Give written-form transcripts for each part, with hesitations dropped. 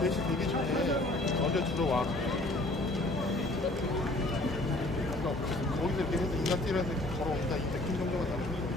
3시 대기 전에 먼저 들어와. 그러니까 거기서 이렇게 해서 인간띠를 해서 이렇게 걸어온다. 이 느낌 정도가 나는 거예요.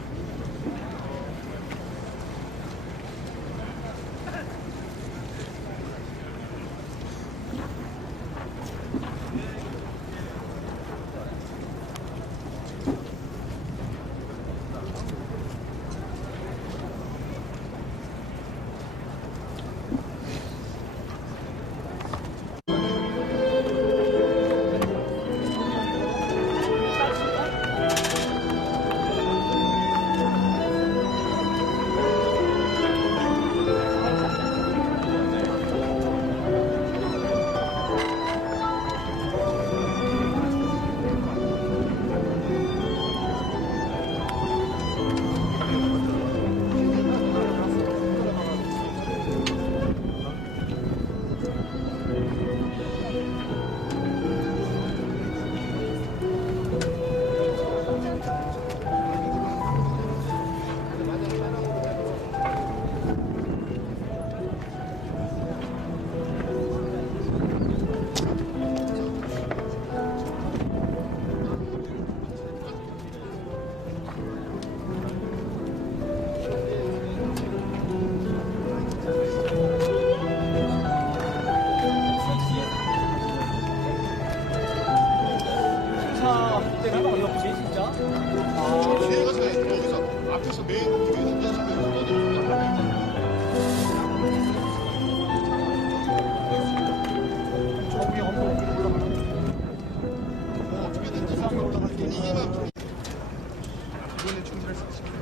앞에서 메인 저기 엄청 올라가는 어떻게든 지상에 올라갈 때 이게만 이번에 충실할 수 있습니다.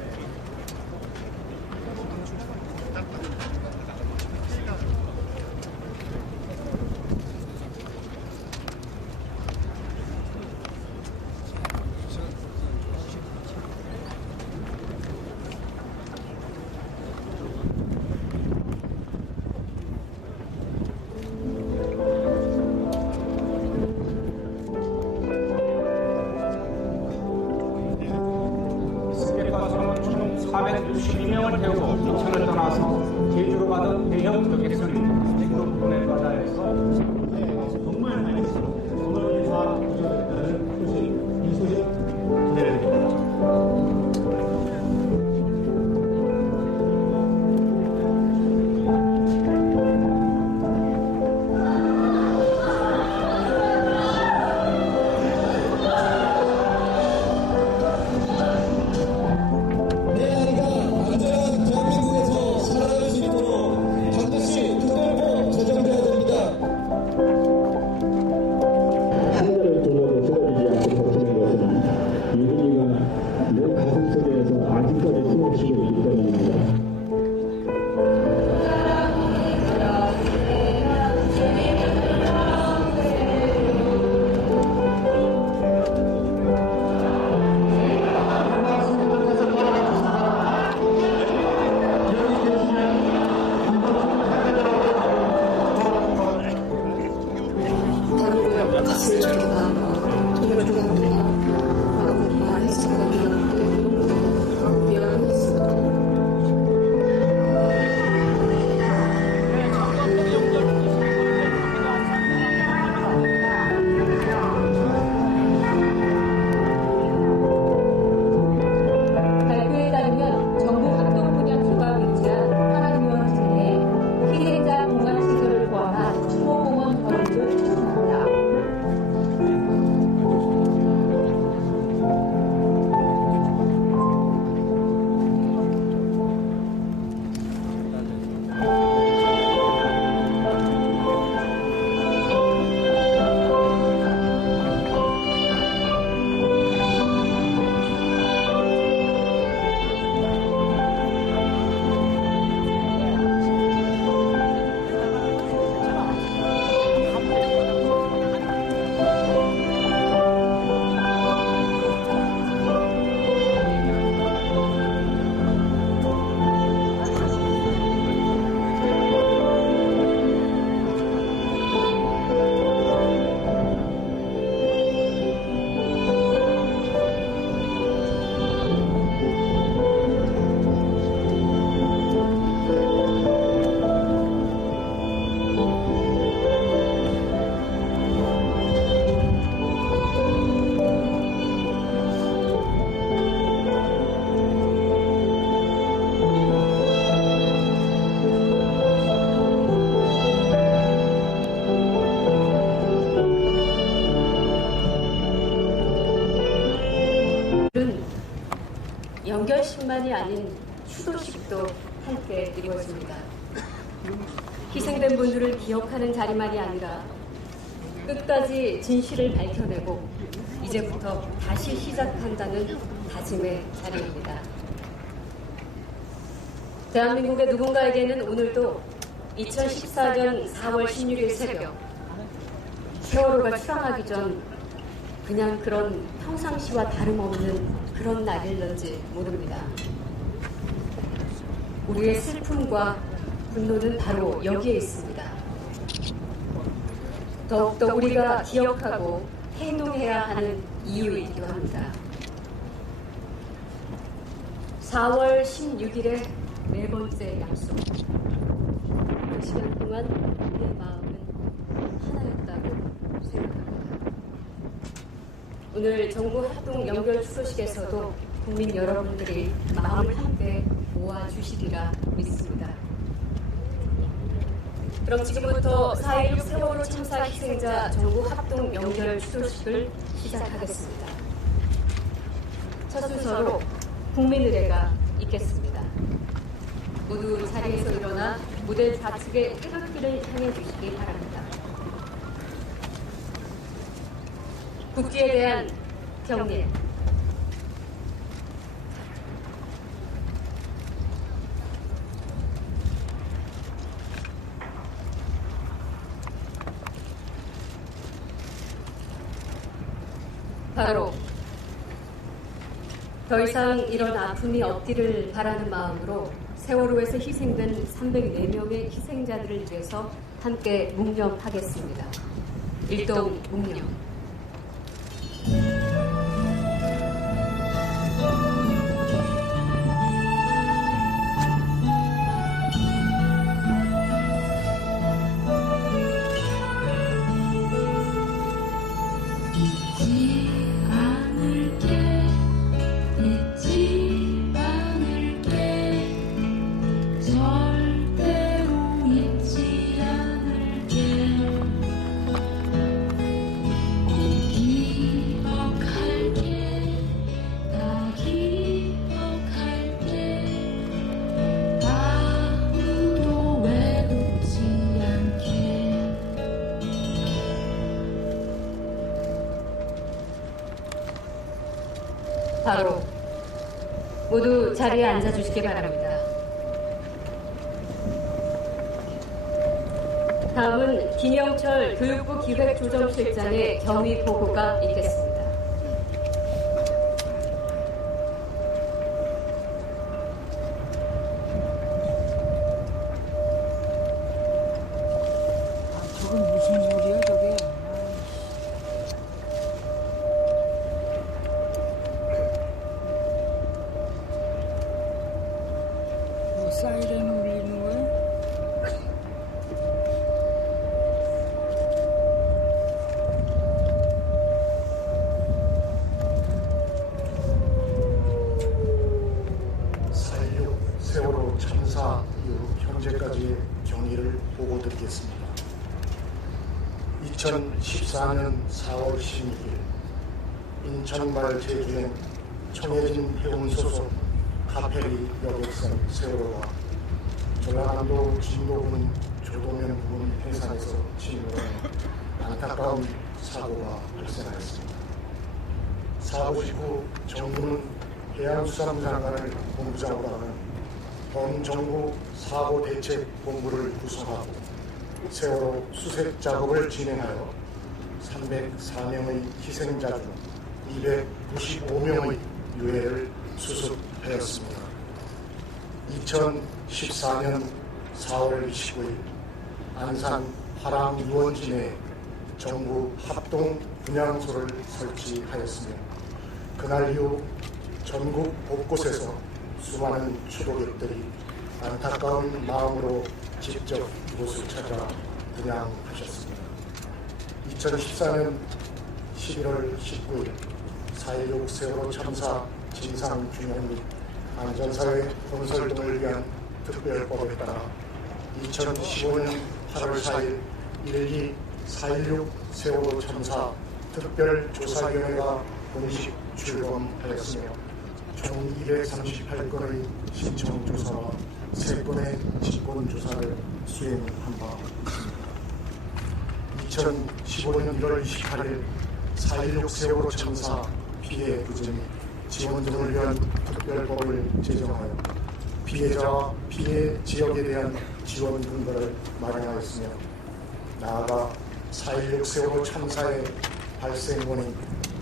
총 462명을 태우고 인천을 떠나서 제주로 가던 대형 여객선이 생동 보내 바다에서 정말 많이 오늘 인사 구조됐다는 소식, 이 소식 기다려드립니다. 안전한 대한민국에서 살아갈 수 있도록 반드시 오늘은 연결식만이 아닌 추도식도 함께 이루어집니다. 희생된 분들을 기억하는 자리만이 아니라 끝까지 진실을 밝혀내고 이제부터 다시 시작한다는 다짐의 자리입니다. 대한민국의 누군가에게는 오늘도 2014년 4월 16일 새벽 세월호가 출항하기 전 그냥 그런 평상시와 다름없는 그런 날일런지 모릅니다. 우리의 슬픔과 분노는 바로 여기에 있습니다. 더욱더 우리가 기억하고 행동해야 하는 이유이기도 합니다. 4월 16일의 네 번째 약속. 그 시간 동안 우리의 마음은 하나였다고 생각합니다. 오늘 정부 합동 연결 추도식에서도 국민 여러분들이 마음을 함께 모아주시리라 믿습니다. 그럼 지금부터 4.16 세월호 참사 희생자 정부 합동 연결 추도식을 시작하겠습니다. 첫 순서로 국민의례가 있겠습니다. 모두 자리에서 일어나 무대 좌측의 태극기를 향해 주시기 바랍니다. 국기에 대한 경례. 바로 더 이상 이런 아픔이 없기를 바라는 마음으로 세월호에서 희생된 304명의 희생자들을 위해서 함께 묵념하겠습니다. 일동 묵념. 바로 모두 자리에 앉아주시기 바랍니다. 다음은 김영철 교육부 기획조정실장의 경위 보고가 있겠습니다. 저건 무슨 소리야 저게? 뭐 사이렌 울리는 거야? 세월호 참사 이후 현재까지의 경위를 보고드리겠습니다. 2014년 4월 16일 인천발 제주행 청해진 해운 소속 카페리 여객선 세월호가 전라남도 진도군 조도면 부근 해상에서 침몰한 안타까운 사고가 발생하였습니다. 사고 직후 정부는 해양수산부 장관을 본부장으로 하는 범정부 사고대책본부를 구성하고 세월호 수색 작업을 진행하여 304명의 희생자 중 295명의 유해를 수습하였습니다. 2014년 4월 29일 안산 화랑 유원지 내에 정부 합동 분향소를 설치하였으며 그날 이후 전국 곳곳에서 수많은 추도객들이 안타까운 마음으로 직접 이곳을 찾아 분향하셨습니다. 2014년 11월 19일 4.16 세월호 참사 진상규명 및 안전사회 건설 등을 위한 특별법에 따라 2015년 8월 4일 1.2 4.16 세월호 참사 특별조사위원회가 공식 출범하였으며 총 238건의 신청조사와 3건의 직권조사를 수행한 바 있습니다. 2015년 1월 28일 4.16 세월호 참사 피해 구제 및 지원 등을 위한 특별법을 제정하여 피해자와 피해 지역에 대한 지원 근거를 마련하였으며 나아가 4.16 세월호 참사의 발생 원인,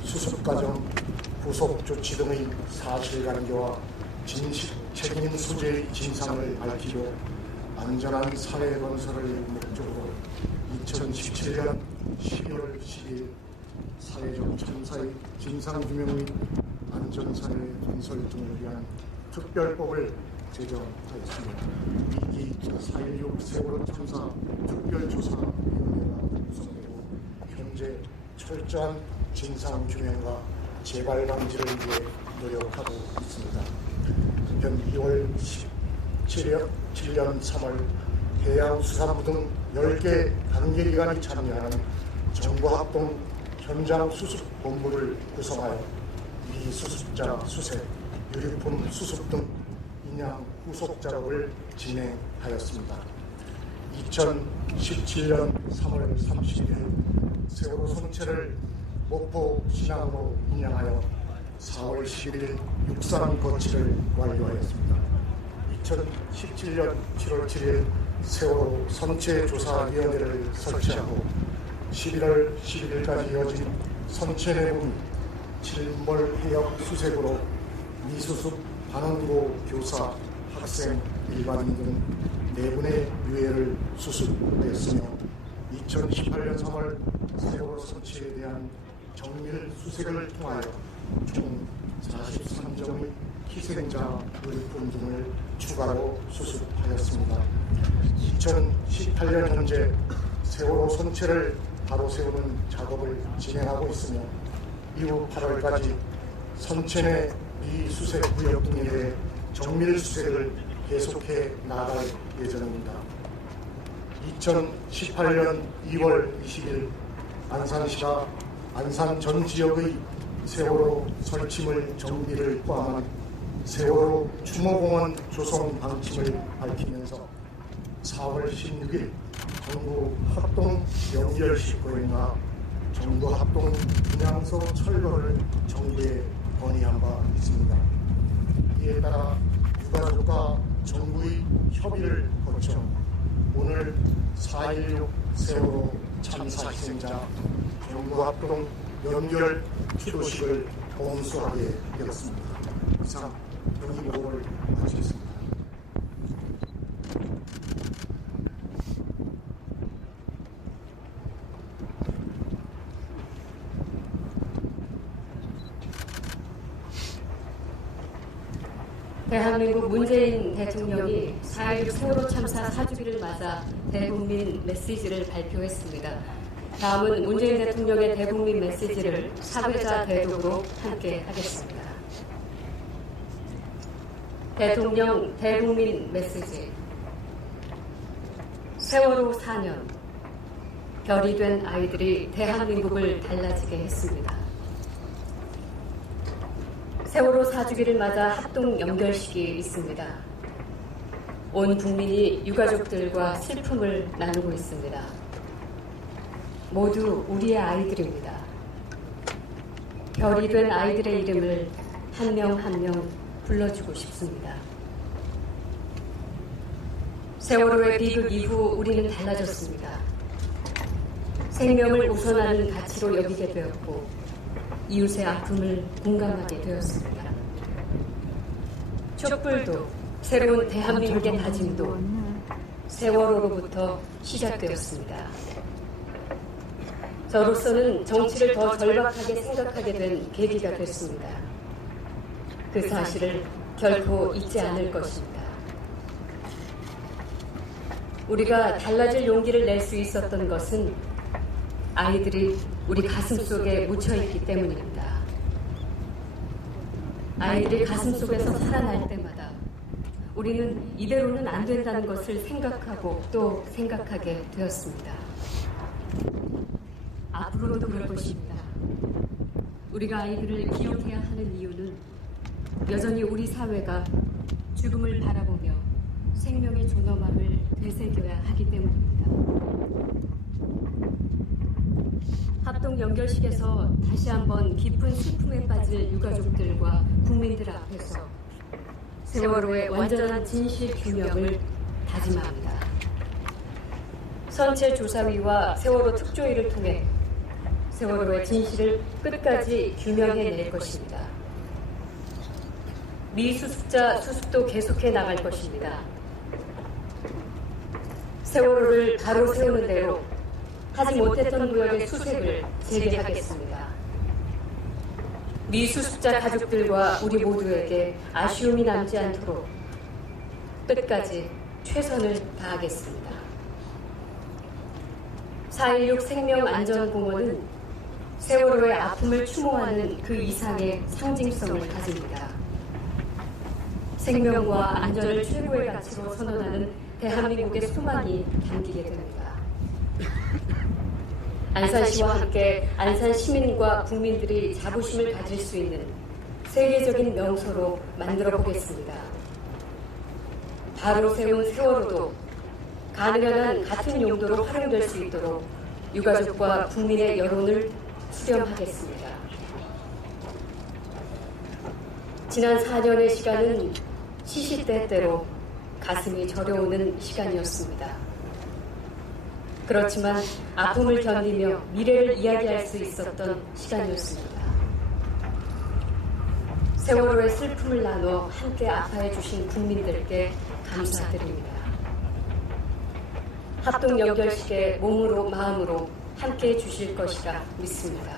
수습 과정, 후속 조치 등의 사실관계와 진실 책임 소재의 진상을 밝히고 안전한 사회 건설을 목적으로 2017년 12월 10일 사회적 참사의 진상규명 및 안전사회 건설 등을 위한 특별법을 제정하였습니다. 2기 4.16 세월호 참사 특별조사위원회가 구성되고 현재 철저한 진상규명과 재발 방지를 위해 노력하고 있습니다. 현 2월 17년 3월 해양수산부 등 10개 관계기관이 참여하는 정부합동 현장 수습 본부를 구성하여 미수습자 수색, 유류품 수습 등 인양 후속 작업을 진행하였습니다. 2017년 3월 31일 세월호 선체를 목포 신항으로 인양하여 4월 11일 육상 거치를 완료하였습니다. 2017년 7월 7일 세월호 선체조사위원회를 설치하고 11월 11일까지 이어진 선체 내부 질몰 해역 수색으로 미수습 반원고 교사, 학생, 일반인 등 4분의 유해를 수습했으며 2018년 3월 세월호 선체에 대한 정밀 수색을 통하여 총 43점의 희생자 유류품 등을 추가로 수습하였습니다. 2018년 현재 세월호 선체를 바로 세우는 작업을 진행하고 있으며 이후 8월까지 선체 내 미수색 구역 등에 대해 정밀 수색을 계속해 나갈 예정입니다. 2018년 2월 20일 안산시가 안산 전 지역의 세월호 설치물 정비를 포함한 세월호 추모공원 조성 방침을 밝히면서 4월 16일 정부 합동 연결식 거행과 정부 합동 분향소 철거를 정부에 건의한 바 있습니다. 이에 따라 유가족과 정부의 협의를 거쳐 오늘 4.16 세월호 참사 희생자 정부 합동 연결 추도식을 봉수하게 되었습니다. 이상 경기보고를 마치겠습니다. 대한민국 문재인 대통령이 4.16 세월호 참사 4주기를 맞아 대국민 메시지를 발표했습니다. 다음은 문재인 대통령의 대국민 메시지를 사회자 대독으로 함께 하겠습니다. 대통령 대국민 메시지. 세월호 4년, 별이 된 아이들이 대한민국을 달라지게 했습니다. 세월호 4주기를 맞아 합동 연결식이 있습니다. 온 국민이 유가족들과 슬픔을 나누고 있습니다. 모두 우리의 아이들입니다. 별이 된 아이들의 이름을 한 명 한 명 불러주고 싶습니다. 세월호의 비극 이후 우리는 달라졌습니다. 생명을 우선하는 가치로 여기게 되었고 이웃의 아픔을 공감하게 되었습니다. 촛불도 새로운 대한민국의 다짐도 세월호로부터 시작되었습니다. 저로서는 정치를 더 절박하게 생각하게 된 계기가 됐습니다. 그 사실을 결코 잊지 않을 것입니다. 우리가 달라질 용기를 낼 수 있었던 것은 아이들이 우리 가슴속에 묻혀있기 때문입니다. 아이들이 가슴속에서 살아날 때마다 우리는 이대로는 안 된다는 것을 생각하고 또 생각하게 되었습니다. 앞으로도 그럴 것입니다. 우리가 아이들을 기억해야 여전히 우리 사회가 죽음을 바라보며 생명의 존엄함을 되새겨야 하기 때문입니다. 합동 연결식에서 다시 한번 깊은 슬픔에 빠질 유가족들과 국민들 앞에서 세월호의 완전한 진실 규명을 다짐합니다. 선체조사위와 세월호 특조위를 통해 세월호의 진실을 끝까지 규명해낼 것입니다. 미수습자 수습도 계속해 나갈 것입니다. 세월호를 바로 세우는 대로 하지 못했던 구역의 수색을 재개하겠습니다. 미수습자 가족들과 우리 모두에게 아쉬움이 남지 않도록 끝까지 최선을 다하겠습니다. 4.16 생명안전공원은 세월호의 아픔을 추모하는 그 이상의 상징성을 가집니다. 생명과 안전을 최고의 가치로 선언하는 대한민국의 소망이 담기게 됩니다. 안산시와 함께 안산 시민과 국민들이 자부심을 가질 수 있는 세계적인 명소로 만들어 보겠습니다. 바로 세운 세월호도 가능한 한 같은 용도로 활용될 수 있도록 유가족과 국민의 여론을 수렴하겠습니다. 지난 4년의 시간은 시시때때로 가슴이 저려오는 시간이었습니다. 그렇지만 아픔을 견디며 미래를 이야기할 수 있었던 시간이었습니다. 세월호의 슬픔을 나눠 함께 아파해 주신 국민들께 감사드립니다. 합동 연결식에 몸으로 마음으로 함께해 주실 것이라 믿습니다.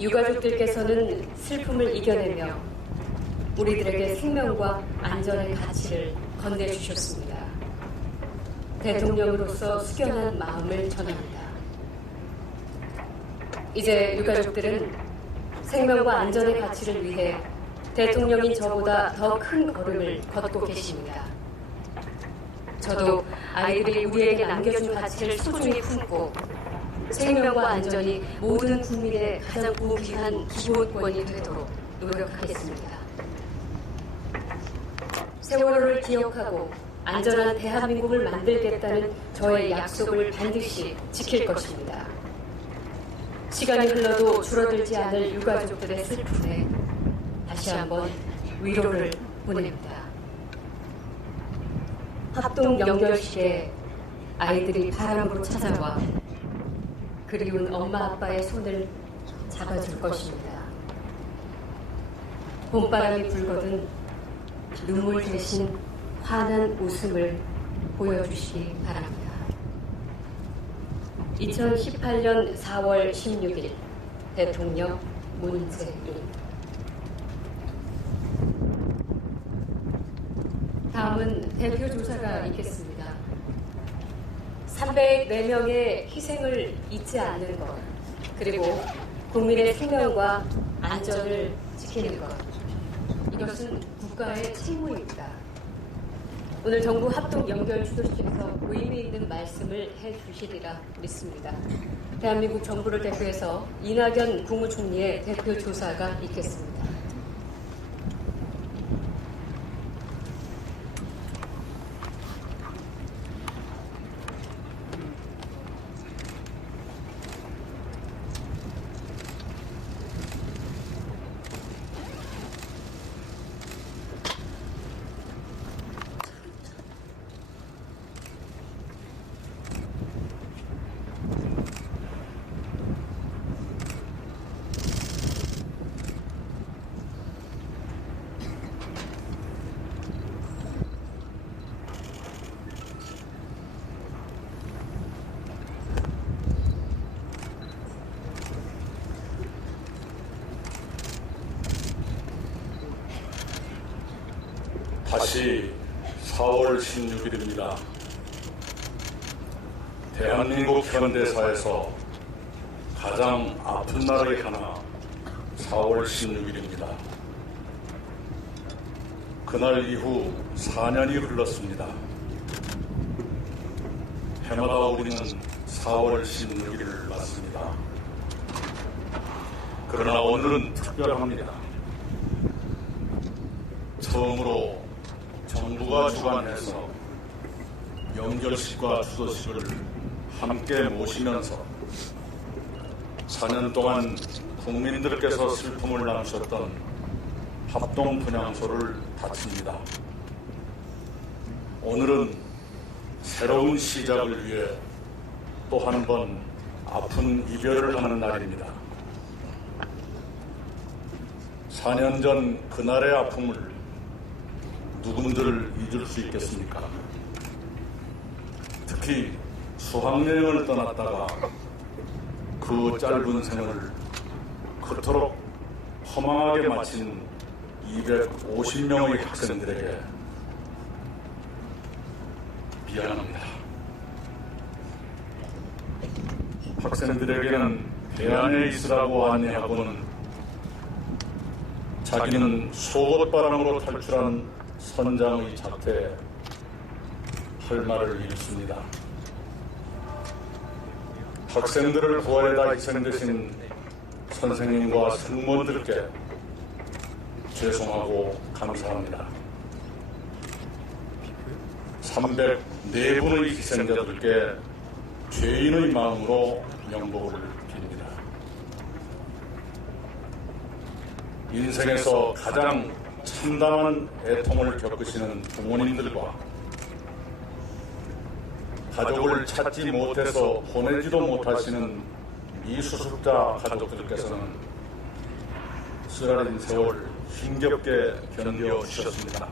유가족들께서는 슬픔을 이겨내며 우리들에게 생명과 안전의 가치를 건네주셨습니다. 대통령으로서 숙연한 마음을 전합니다. 이제 유가족들은 생명과 안전의 가치를 위해 대통령인 저보다 더 큰 걸음을 걷고 계십니다. 저도 아이들이 우리에게 남겨준 가치를 소중히 품고 생명과 안전이 모든 국민의 가장 고귀한 기본권이 되도록 노력하겠습니다. 세월호를 기억하고 안전한 대한민국을 만들겠다는 저의 약속을 반드시 지킬 것입니다. 시간이 흘러도 줄어들지 않을 유가족들의 슬픔에 다시 한번 위로를 보냅니다. 합동 연결식에 아이들이 바람으로 찾아와 그리운 엄마 아빠의 손을 잡아줄 것입니다. 봄바람이 불거든 눈물 대신 환한 웃음을 보여주시기 바랍니다. 2018년 4월 16일 대통령 문재인. 다음은 대표 조사가 있겠습니다. 304명의 희생을 잊지 않는 것, 그리고 국민의 생명과 안전을 지키는 것, 이것은 국가의 책무입니다. 오늘 정부 합동 연결 주도식에서 의미 있는 말씀을 해주시리라 믿습니다. 대한민국 정부를 대표해서 이낙연 국무총리의 대표 조사가 있겠습니다. 다시 4월 16일입니다. 대한민국 현대사에서 가장 아픈 날의 하나 4월 16일입니다. 그날 이후 4년이 흘렀습니다. 해마다 우리는 4월 16일을 맞습니다. 그러나 오늘은 특별합니다. 처음으로 정부가 주관해서 명절식과 추도식을 함께 모시면서 4년 동안 국민들께서 슬픔을 나누셨던 합동분향소를 바칩니다. 오늘은 새로운 시작을 위해 또 한 번 아픈 이별을 하는 날입니다. 4년 전 그날의 아픔을 누군들 잊을 수 있겠습니까? 특히 수학여행을 떠났다가 그 짧은 생을 그토록 허망하게 마친 250명의 학생들에게 미안합니다. 학생들에게는 대안에 있으라고 안내하고는 자기는 속옷바람으로 탈출한 선장의 자태에 할 말을 잃습니다. 학생들을 구하려다 희생되신 선생님과 승무원들께 죄송하고 감사합니다. 304분의 희생자들께 죄인의 마음으로 명복을 빕니다. 인생에서 가장 참담한 애통을 겪으시는 부모님들과 가족을 찾지 못해서 보내지도 못하시는 미수습자 가족들께서는 쓰라린 세월 힘겹게 견뎌주셨습니다.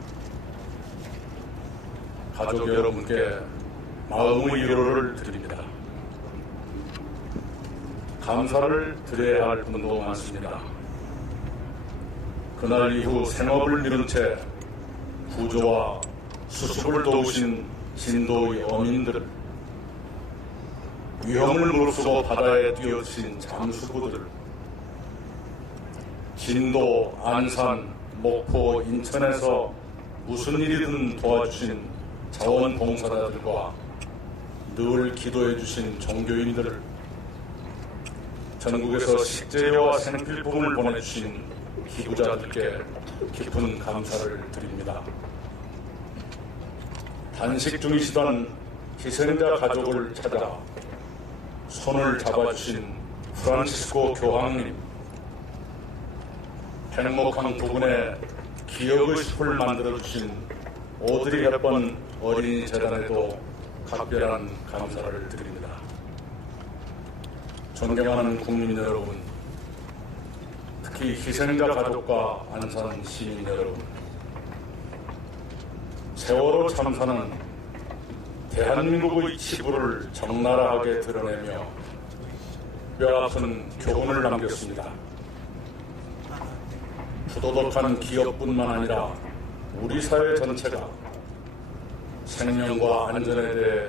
가족 여러분께 마음의 위로를 드립니다. 감사를 드려야 할 분도 많습니다. 그날 이후 생업을 미룬 채 구조와 수습을 도우신 진도의 어민들, 위험을 무릅쓰고 바다에 뛰어드신 잠수부들, 진도, 안산, 목포, 인천에서 무슨 일이든 도와주신 자원봉사자들과 늘 기도해 주신 종교인들, 전국에서 식재료와 생필품을 보내주신 기부자들께 깊은 감사를 드립니다. 단식 중이시던 희생자 가족을 찾아 손을 잡아주신 프란치스코 교황님, 행복한 부분에 기억의 숲을 만들어주신 오드리 헵번 어린이 재단에도 각별한 감사를 드립니다. 존경하는 국민 여러분, 특히 희생자 가족과 안산 시민 여러분, 세월호 참사는 대한민국의 치부를 적나라하게 드러내며 뼈아픈 교훈을 남겼습니다. 부도덕한 기업뿐만 아니라 우리 사회 전체가 생명과 안전에 대해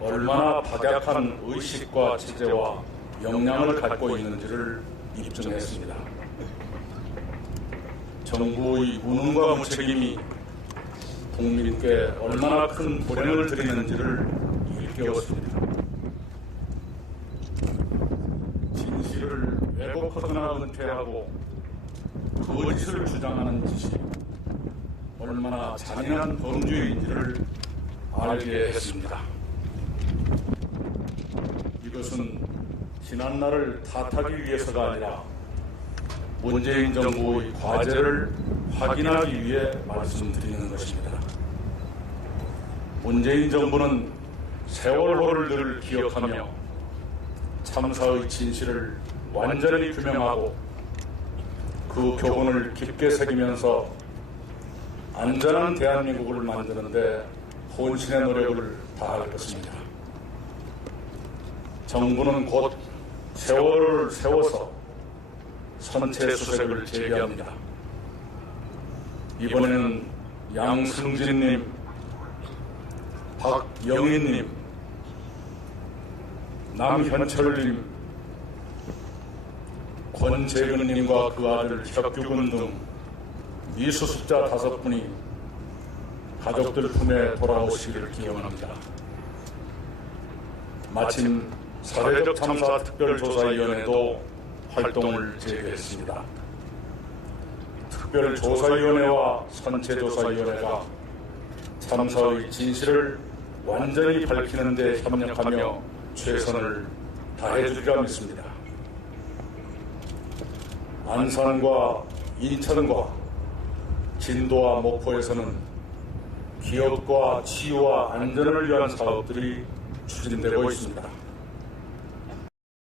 얼마나 박약한 의식과 체제와 역량을 갖고 있는지를 입증했습니다. 정부의 무능과 무책임이 국민께 얼마나 큰 불행을 드리는지를 일깨웠습니다. 진실을 왜곡하거나 은폐하고 거짓을 주장하는 짓이 얼마나 잔인한 범죄인지를 알게 했습니다. 이것은 지난날을 탓하기 위해서가 아니라 문재인 정부의 과제를 확인하기 위해 말씀드리는 것입니다. 문재인 정부는 세월호를 늘 기억하며 참사의 진실을 완전히 규명하고 그 교훈을 깊게 새기면서 안전한 대한민국을 만드는 데 혼신의 노력을 다할 것입니다. 정부는 곧 세월호를 세워서 선체 수색을 재개합니다. 이번에는 양승진님, 박영희님, 남현철님, 권재근님과 그 아들 혁규군 등 미수습자 5분이 가족들 품에 돌아오시기를 기원합니다. 마침 사회적 참사 특별조사위원회도 활동을 재개했습니다. 특별조사위원회와 선체조사위원회가 참사의 진실을 완전히 밝히는 데 협력하며 최선을 다해주리라 믿습니다. 안산과 인천과 진도와 목포에서는 기업과 치유와 안전을 위한 사업들이 추진되고 있습니다.